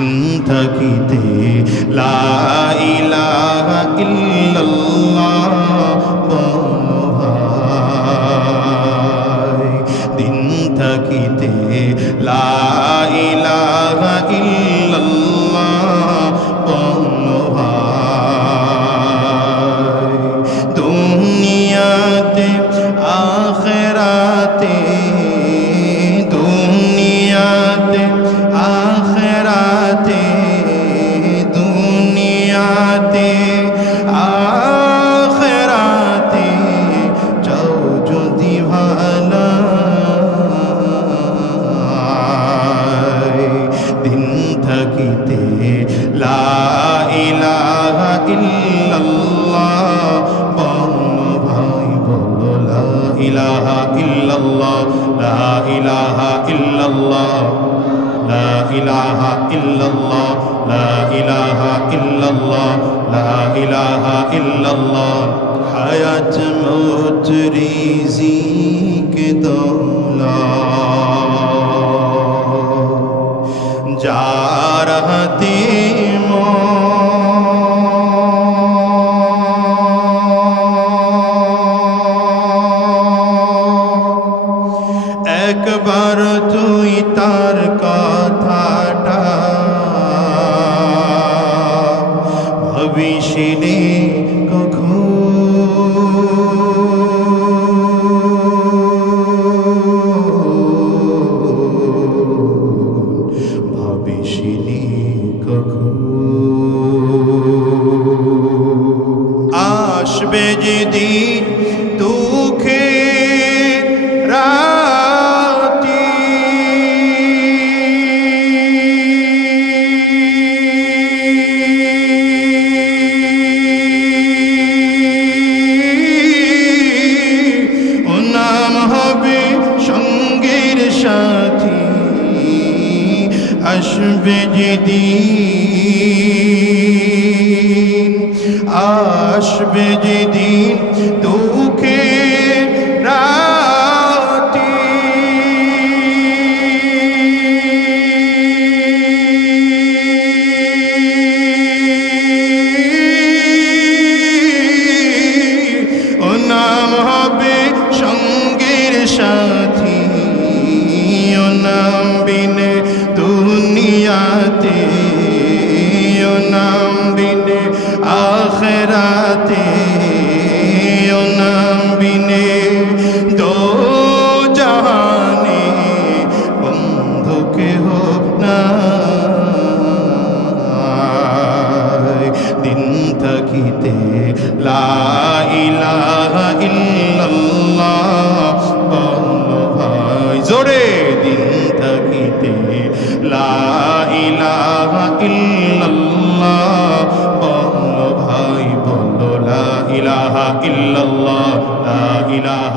দিন থাকিতে লা ইলাহা ইল্লাল্লাহ বলো ভাই, দিন থাকিতে লা ইলাহা ইল্লাল্লাহ বলো ভাই। দুনিয়াতে আখিরাতে, দুনিয়াতে আখিরাতে, দুনিয়াতে আখিরাতে যাও যদি ভালাই, দিন থাকিতে লা ইলাহা ইল্লাল্লাহ বলো ভাই, বলো লা ইলাহা ইল্লাল্লাহ, লা ইলাহা ইল্লাল্লাহ, লা ইলাহা ইল্লাল্লাহ, লা ইলাহা ইল্লাল্লাহ, লা ইলাহা ইল্লাল্লাহ। হায়াত মৌত রিজিক দৌলত যার হাতে একবার তুই তার কথাটা ভবিষ্যতে কখন ভবিষ্যতে কখন আসবে যেদিন দুঃখে সাথী, আসবে যেদিন, আসবে যেদিন দুঃখে রাতি, ও নাম হবে সঙ্গের সাথী, ও নাম বিনে দুনিয়াতে, ও নাম বিনে আখিরাতে, ও নাম বিনে দো জাহানে বন্ধু কেহ নাই। দিন থাকিতে লা ইলাহা ইল্লাল্লাহ বলো ভাই, জোরে, দিন থাকিতে লা ইলাহা ইল্লাল্লাহ বলো ভাই, বলো লা ইলাহা ইল্লাল্লাহ, লা ইলাহা